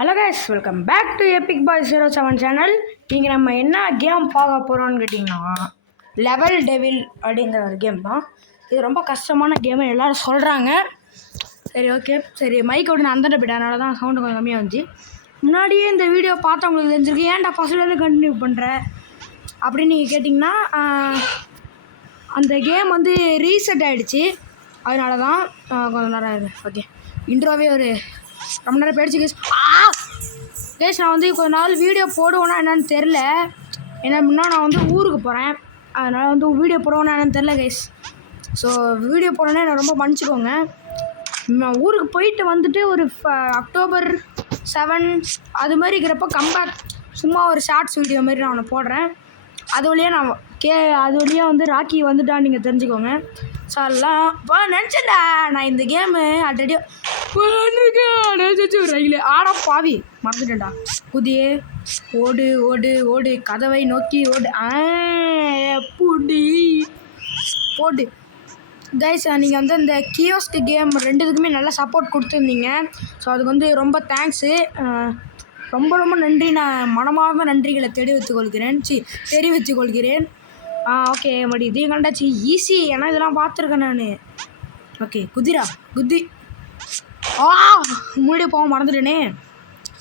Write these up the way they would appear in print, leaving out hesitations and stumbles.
Hello guys, welcome back to epic boy 07 channel. இங்கே நம்ம என்ன கேம் பார்க்க போகிறோம்னு கேட்டிங்கன்னா, லெவல் டெவில் அப்படிங்கிற ஒரு கேம் தான். இது ரொம்ப கஷ்டமான கேமு எல்லோரும் சொல்கிறாங்க. சரி, ஓகே, சரி, மைக் விட்டு நான் அந்த போய்ட்டேன், அதனால தான் சவுண்டு கொஞ்சம் கம்மியாக வந்துச்சு. முன்னாடியே இந்த வீடியோ பார்த்தவங்களுக்கு தெரிஞ்சிருக்கு, ஏன்டா ஃபஸ்ட்லேருந்து கண்டினியூ பண்ணுற அப்படின்னு நீங்கள் கேட்டிங்கன்னா, அந்த கேம் வந்து ரீசெட் ஆகிடுச்சு. அதனால தான் கொஞ்சம் நேரம் ஆகுது. ஓகே, இன்ட்ரோவே ஒரு ரொம்ப நேரம் போயிடுச்சு கேஸ். நான் வந்து கொஞ்ச நாள் வீடியோ போடுவேன்னா என்னென்னு தெரில. ஏன்னா முன்னா நான் வந்து ஊருக்கு போகிறேன், அதனால் வந்து வீடியோ போடுவேன்னா என்னென்னு தெரில கேஸ். ஸோ வீடியோ போடணுன்னா என்னை ரொம்ப மன்னிச்சிக்கோங்க. நான் ஊருக்கு போயிட்டு வந்துட்டு ஒரு October 7 அது மாதிரி இருக்கிறப்ப கம்பேக் சும்மா ஒரு ஷார்ட்ஸ் வீடியோ மாதிரி நான் ஒன்று போடுறேன். அது வழியாக வந்து ராக்கி வந்துட்டான்னு நீங்கள் தெரிஞ்சுக்கோங்க. ஸோ அதெல்லாம் நினச்சேன்டா நான் இந்த கேமு ஆல்ரெடி ரயில் ஆட பாவி மறந்துட்டேன்டா. புதிய ஓடு ஓடு ஓடு கதவை நோக்கி ஓடு புடி போடு கைஸ். நீங்கள் வந்து இந்த கியோஸ்க்கு கேம் ரெண்டுத்துக்குமே நல்லா சப்போர்ட் கொடுத்துருந்தீங்க. ஸோ அதுக்கு வந்து ரொம்ப தேங்க்ஸு, ரொம்ப ரொம்ப நன்றி. நான் மனமார்ந்த நன்றிகளை தெரிவித்துக் கொள்கிறேன். ஓகே, மடி இதையும் கண்டாச்சு ஈஸி, ஏன்னா இதெல்லாம் பார்த்துருக்கேன் நான். ஓகே, குதி முன்னாடி போக மறந்துட்டேனே.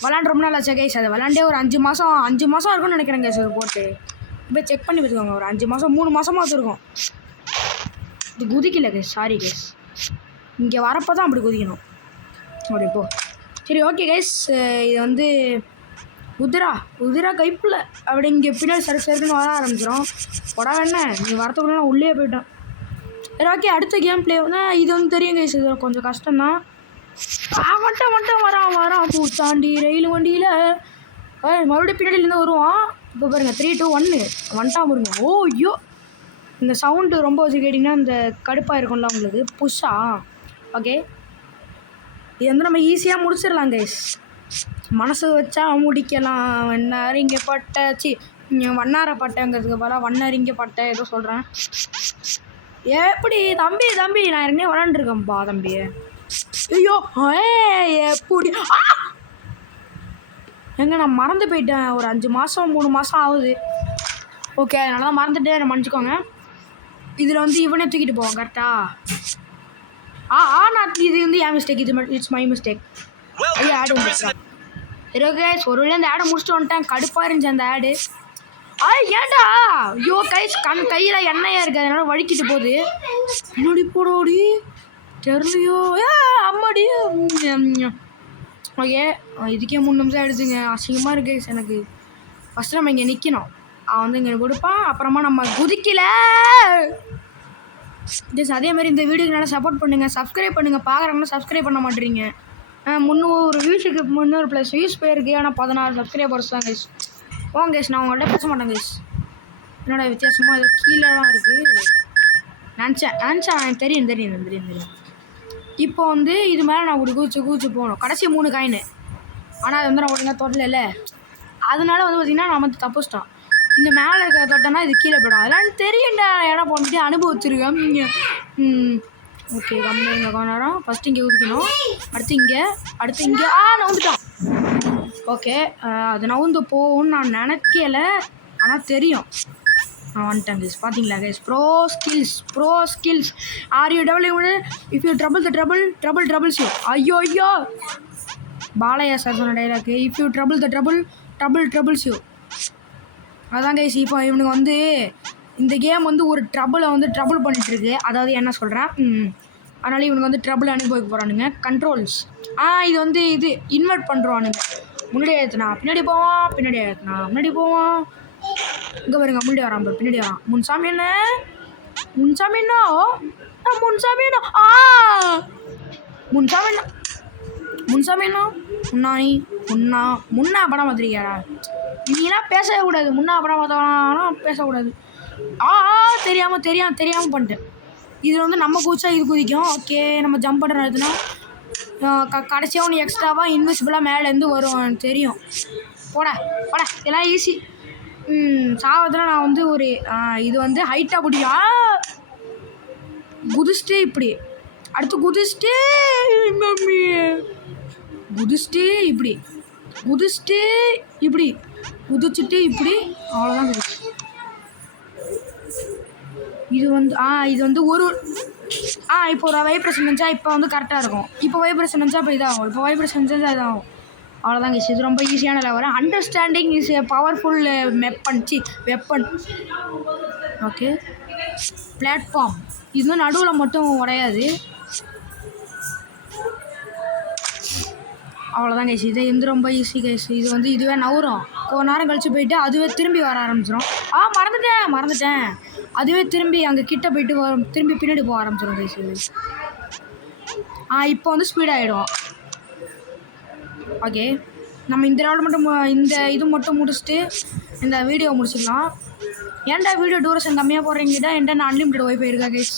விளாண்டு ரொம்ப நாள் ஆச்சா கைஸ். அதை விளாண்டே ஒரு 5 மாதம் இருக்குன்னு நினைக்கிறேன் கைஸ். அது போட்டு போய் செக் பண்ணி வச்சுக்கோங்க. ஒரு 5 மாதம் 3 மாதமாக இருக்கும். இது குதிக்கல கைஸ், சாரி கைஸ். இங்கே வரப்போ தான் அப்படி குதிக்கணும். அப்படி போ. சரி, ஓகே கைஸ். இது வந்து உதிரா கைப்பில் அப்படி இங்கே பின்னாடி சருக்குன்னு வர ஆரம்பிச்சிடும். உடா என்ன நீ வரத்துக்குள்ள நான் உள்ளே போயிட்டேன். சரி, ஓகே, அடுத்த கேம் பிளே வந்து இது வந்து தெரியும் கைஸ். இது கொஞ்சம் கஷ்டம்தான். மட்டும் வரான் பூத்தாண்டி ரயில் வண்டியில் மறுபடியும் பின்னாடியிலேருந்து வருவான். இப்போ பாருங்கள் 3 2 1 வந்துட்டான் பாருங்க. ஓ ஐயோ, இந்த சவுண்டு ரொம்ப வச்சு கேட்டிங்கன்னா இந்த கடுப்பாக இருக்கும்ல உங்களுக்கு புஷ்ஷா. ஓகே, இது வந்து நம்ம ஈஸியாக முடிச்சிடலாம் கைஸ். மனசு வச்சா முடிக்கலாம். வண்ணாரப்பட்டங்கிறதுக்கு பதிலாக வண்ணறிங்கப்பட்ட ஏதோ சொல்கிறேன். எப்படி தம்பி நான் ஏற்கனவே விளாண்டுருக்கேன்ப்பா தம்பி. ஐயோ எப்படி நான் மறந்து போயிட்டேன். ஒரு 5 மாதம் 3 மாதம் ஆகுது. ஓகே, அதனால தான் மறந்துட்டு என்னை மன்னிச்சிக்கோங்க. இதில் வந்து இவனே தூக்கிட்டு போவான் கரெக்டா. நான் இது வந்து என் மிஸ்டேக், இட்ஸ் மை மிஸ்டேக். ஐயா ஆடு வந்துருக்கான். சரி, ஓகே, ஒரு வழியாக அந்த ஆடை முடிச்சுட்டு வந்துட்டேன். கடுப்பாக இருந்துச்சு அந்த ஆடு. ஏன்டா ஐயோ கைஸ், கையில் எண்ணெயாக இருக்குது, அதனால வழுக்கிட்டு போகுது. என்னடி போடோடி தெரியலையோ அம்மாடி. ஓகே, இதுக்கே 3 நிமிஷம் ஆகிடுச்சுங்க. அசிங்கமாக இருக்கு எனக்கு. ஃபஸ்ட்டு நம்ம இங்கே நிற்கணும். அவன் வந்து இங்கே கொடுப்பான், அப்புறமா நம்ம குதிக்கல. ஜஸ்ட் அதே மாதிரி இந்த வீடியோக்கு நல்லா சப்போர்ட் பண்ணுங்கள், சப்ஸ்கிரைப் பண்ணுங்கள். பார்க்குறவங்கன்னா சப்ஸ்கிரைப் பண்ண மாட்டேறீங்க. 300 வியூஸுக்கு 300+ வியூஸ் போயிருக்கு, ஆனால் 16 சப்ஸ்கிரைபர்ஸ் தான் கைஸ். போங்க கைஸ், நான் உங்கள்கிட்ட பேச மாட்டேன் கைஸ். என்னோட வித்தியாசமாக ஏதோ கீழே தான் இருக்குது நினச்சேன். தெரியும். இப்போ வந்து இது மேலே நான் ஒரு கூச்சு போகணும். கடைசி 3 காயின், ஆனால் அது வந்து நான் ஒழுங்காக தொடல. அதனால வந்து பார்த்திங்கன்னா நான் வந்து தப்புச்சிட்டோம். இந்த மேலே இருக்கிற தொட்டேன்னா இது கீழே போய்டும். அதெல்லாம் தெரியும்டா, இடம் போட்டு அனுபவிச்சிருக்கேன். ஓகே, கம்மிங்க கொஞ்ச நேரம். ஃபஸ்ட்டு இங்கே ஊதிக்கணும், அடுத்து இங்கே நான் வந்துட்டான். ஓகே, அது நவுந்து போகும்னு நான் நினைக்கல, ஆனால் தெரியும் நான் வந்துட்டேன் கைஸ். பார்த்தீங்களா guys, bro skills are U double if you trouble the troubles you. ஐயோ பாலையா சார் சொன்ன dialogue. If you trouble the troubles you. அதான் கைஸ். இப்போ இவனுக்கு வந்து இந்த கேம் வந்து ஒரு ட்ரபிள் பண்ணிட்டுருக்கு. அதாவது என்ன சொல்கிறேன், அதனால இவனுக்கு வந்து ட்ரபிள் அனுபவிக்க போகிறானுங்க. கண்ட்ரோல்ஸ் இது வந்து இன்வெர்ட் பண்ணுறானுங்க. முன்னாடி ஏற்றுனா பின்னாடி போவான். இங்கே பாருங்க, முன்னாடி வரான், பின்னாடி வரான். முன்சாமி என்ன முன்னா படம் பார்த்துருக்கியாரா? நீலாம் பேசவே கூடாது. முன்னா படம் பார்த்தவனா பேசக்கூடாது. தெரியாமல் பண்ணிட்டேன். இதில் வந்து நம்ம குதிச்சா இது குதிக்கும். ஓகே, நம்ம ஜம்ப் பண்ணுற இடத்துனா கடைசியாக ஒன்று எக்ஸ்ட்ராவாக இன்விசிபிளாக மேலேருந்து வரும். தெரியும். போட எல்லாம் ஈஸி. சாவத்தில் நான் வந்து ஒரு இது வந்து ஹைட்டாக பிடிக்கும். குதிச்சுட்டு இப்படி அடுத்து குதிச்சுட்டு இப்படி குதிச்சுட்டு இப்படி குதிச்சுட்டு இப்படி அவ்வளோதான் கைஸ். இது வந்து ஒரு இப்போ ஒரு வைப்ரேஷன் இருந்துச்சா இப்போ வந்து கரெக்டாக இருக்கும். இப்போ வைப்ரேஷன் இருந்துச்சா இப்போ இதாகும். இப்போ வைப்ரேஷன் இருந்துச்சா இதாகும். அவ்வளோதான் கைஸ். இது ரொம்ப ஈஸியான level. Understanding is a powerful weapon. Okay, platform இது நடுவில் மட்டும் உடையாது. அவ்வளோதான் கைஸ். இது வந்து ரொம்ப ஈஸி கைஸ். இது வந்து இதுவே நவரும். கொஞ்ச நேரம் கழிச்சு போயிட்டு அதுவே திரும்பி வர ஆரம்பிச்சிடும். மறந்துட்டேன். அதுவே திரும்பி அங்கே கிட்ட போயிட்டு வரும், திரும்பி பின்னாடி போக ஆரம்பிச்சிடும் கைஸ். இது இப்போ வந்து ஸ்பீட் ஆகிடும். ஓகே, நம்ம இந்த லெவல் மட்டும் இந்த இது மட்டும் முடிச்சுட்டு இந்த வீடியோ முடிச்சிடலாம். ஏன்டா வீடியோ டூரேஷன் கம்மியாக போடுறீங்கிட்ட என்கிட்ட அன்லிமிட்டட் ஒய்ஃபை இருக்கா கைஸ்?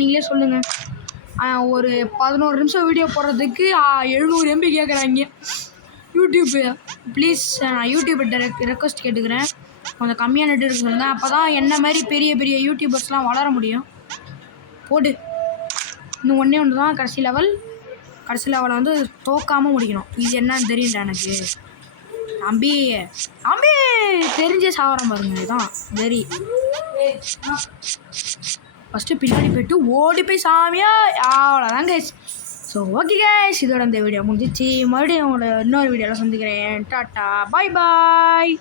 நீங்களே சொல்லுங்கள். ஒரு 11 நிமிஷம் வீடியோ போடுறதுக்கு 700 MB கேட்குறாங்க யூடியூப்பு. ப்ளீஸ் நான் யூடியூப்பை ரெக்வஸ்ட் கேட்டுக்கிறேன், கொஞ்சம் கம்மியாக நெட் இருக்கு சொல்லுங்கள். அப்போ தான் என்ன மாதிரி பெரிய பெரிய யூடியூபர்ஸ்லாம் வளர முடியும். போடு, இன்னும் ஒன்று தான் கடைசி லெவலை வந்து தோக்காமல் முடிக்கணும். இது என்னன்னு தெரியும்டா எனக்கு. அம்பி தெரிஞ்சே சாவரம் பாருங்க. இதுதான் வெரி. ஃபஸ்ட்டு பின்னாடி போய்ட்டு ஓடி போய் சாமியா அவ்வளோதான் கைஸ். ஸோ ஓகே கைஸ், இதோட இந்த வீடியோ முடிஞ்சிச்சு. மறுபடியும் உங்களோட இன்னொரு வீடியோவில் சந்திக்கிறேன். டாட்டா, பாய்.